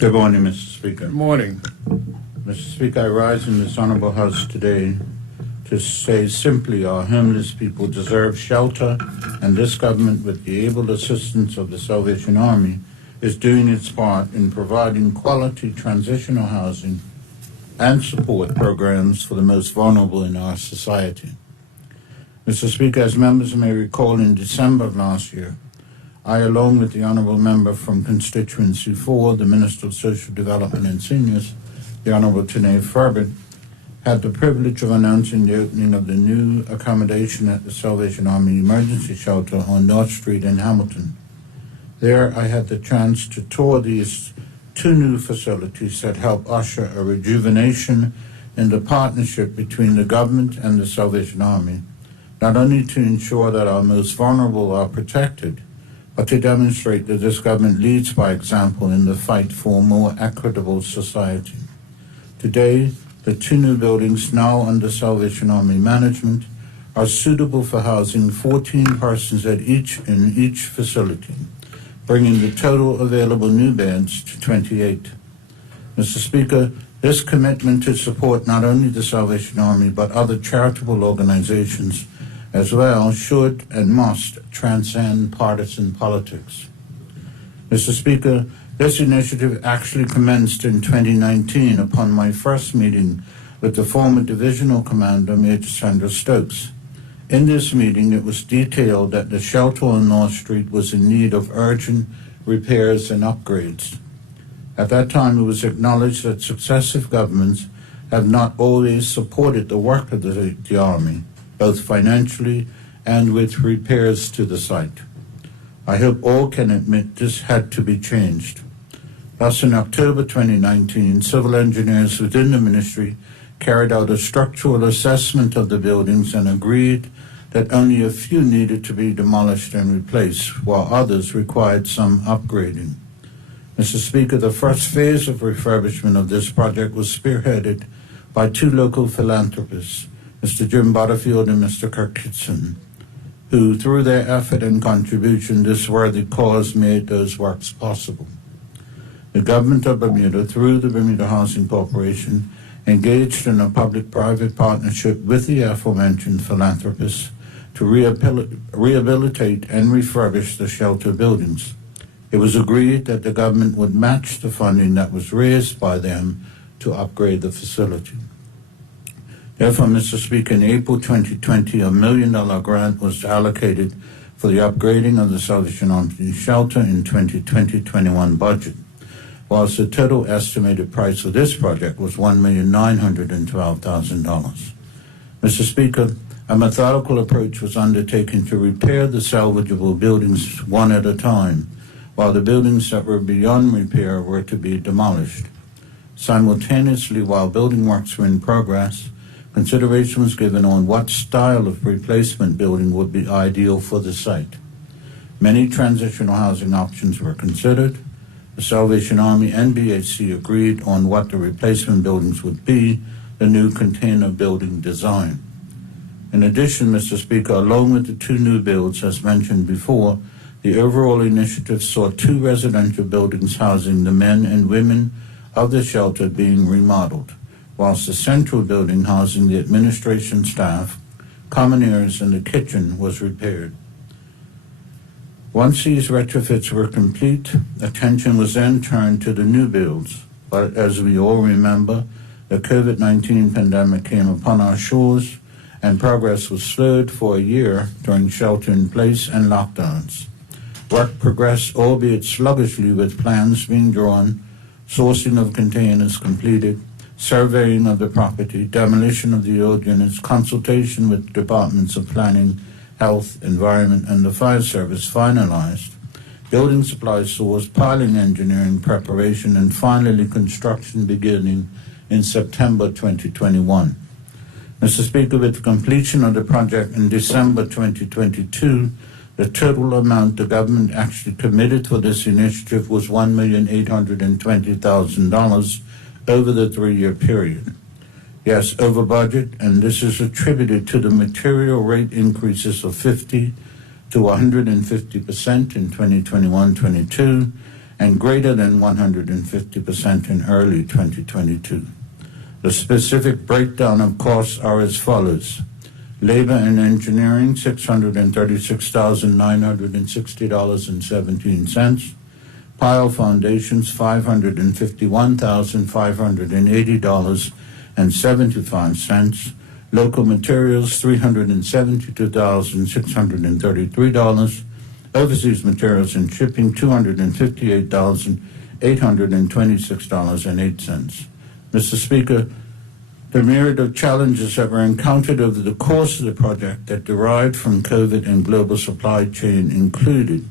Good morning, Mr. Speaker. Good morning. Mr. Speaker, I rise in this honorable House today to say simply our homeless people deserve shelter, and this government, with the able assistance of the Salvation Army, is doing its part in providing quality transitional housing and support programs for the most vulnerable in our society. Mr. Speaker, as members may recall, in December of last year, I, along with the Honourable Member from Constituency 4, the Minister of Social Development and Seniors, the Honourable Tanae Furbin, had the privilege of announcing the opening of the new accommodation at the Salvation Army Emergency Shelter on North Street in Hamilton. There, I had the chance to tour these two new facilities that help usher a rejuvenation in the partnership between the government and the Salvation Army, not only to ensure that our most vulnerable are protected, but to demonstrate that this government leads by example in the fight for a more equitable society. Today, the two new buildings, now under Salvation Army management, are suitable for housing 14 persons in each facility, bringing the total available new beds to 28. Mr. Speaker, this commitment to support not only the Salvation Army but other charitable organizations as well should and must transcend partisan politics. Mr. Speaker, this initiative actually commenced in 2019 upon my first meeting with the former Divisional Commander, Major Sandra Stokes. In this meeting, it was detailed that the shelter on North Street was in need of urgent repairs and upgrades. At that time, it was acknowledged that successive governments have not always supported the work of the Army, both financially and with repairs to the site. I hope all can admit this had to be changed. Thus, in October 2019, civil engineers within the ministry carried out a structural assessment of the buildings and agreed that only a few needed to be demolished and replaced, while others required some upgrading. Mr. Speaker, the first phase of refurbishment of this project was spearheaded by two local philanthropists, Mr. Jim Butterfield and Mr. Kirk Kitson, who, through their effort and contribution, this worthy cause made those works possible. The government of Bermuda, through the Bermuda Housing Corporation, engaged in a public-private partnership with the aforementioned philanthropists to rehabilitate and refurbish the shelter buildings. It was agreed that the government would match the funding that was raised by them to upgrade the facility. Therefore, Mr. Speaker, in April 2020, $1 million grant was allocated for the upgrading of the Salvation Army shelter in 2020-21 budget, whilst the total estimated price of this project was $1,912,000. Mr. Speaker, a methodical approach was undertaken to repair the salvageable buildings one at a time, while the buildings that were beyond repair were to be demolished. Simultaneously, while building works were in progress, consideration was given on what style of replacement building would be ideal for the site. Many transitional housing options were considered. The Salvation Army and BHC agreed on what the replacement buildings would be, the new container building design. In addition, Mr. Speaker, along with the two new builds, as mentioned before, the overall initiative saw two residential buildings housing the men and women of the shelter being remodeled, whilst the central building housing the administration staff, common areas, and the kitchen was repaired. Once these retrofits were complete, attention was then turned to the new builds. But as we all remember, the COVID-19 pandemic came upon our shores, and progress was slowed for a year during shelter-in-place and lockdowns. Work progressed, albeit sluggishly, with plans being drawn, sourcing of containers completed, surveying of the property, demolition of the old units, consultation with departments of planning, health, environment, and the fire service finalized, building supply source, piling engineering preparation, and finally construction beginning in September 2021. Mr. Speaker, with the completion of the project in December 2022, the total amount the government actually committed for this initiative was $1,820,000 over the 3-year period. Yes, over budget, and this is attributed to the material rate increases of 50 to 150% in 2021-22 and greater than 150% in early 2022. The specific breakdown of costs are as follows. Labor and engineering, $636,960.17. Pile foundations, $551,580.75. Local materials, $372,633. Overseas materials and shipping, $258,826.08. Mr. Speaker, the myriad of challenges that were encountered over the course of the project that derived from COVID and global supply chain included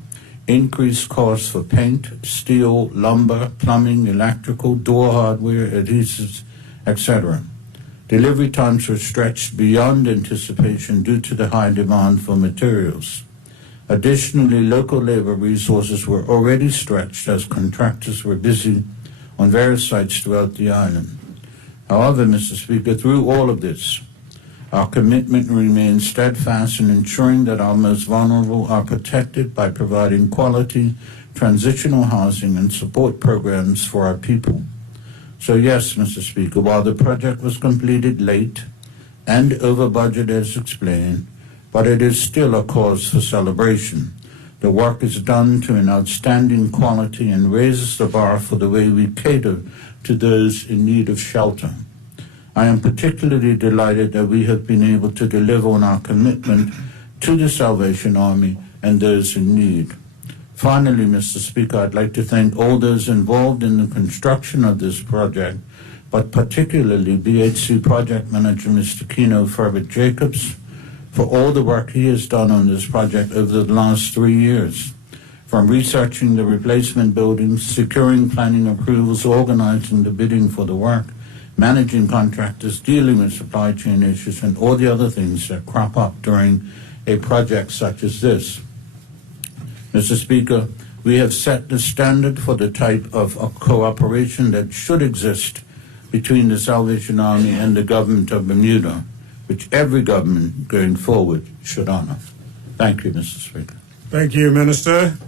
increased costs for paint, steel, lumber, plumbing, electrical, door hardware, adhesives, etc. Delivery times were stretched beyond anticipation due to the high demand for materials. Additionally, local labor resources were already stretched as contractors were busy on various sites throughout the island. However, Mr. Speaker, through all of this, our commitment remains steadfast in ensuring that our most vulnerable are protected by providing quality, transitional housing and support programs for our people. So yes, Mr. Speaker, while the project was completed late and over budget as explained, but it is still a cause for celebration. The work is done to an outstanding quality and raises the bar for the way we cater to those in need of shelter. I am particularly delighted that we have been able to deliver on our commitment to the Salvation Army and those in need. Finally, Mr. Speaker, I'd like to thank all those involved in the construction of this project, but particularly BHC Project Manager Mr. Keno Ferbert Jacobs, for all the work he has done on this project over the last 3 years, from researching the replacement buildings, securing planning approvals, organizing the bidding for the work, managing contractors, dealing with supply chain issues, and all the other things that crop up during a project such as this. Mr. Speaker, we have set the standard for the type of cooperation that should exist between the Salvation Army and the government of Bermuda, which every government going forward should honor. Thank you, Mr. Speaker. Thank you, Minister.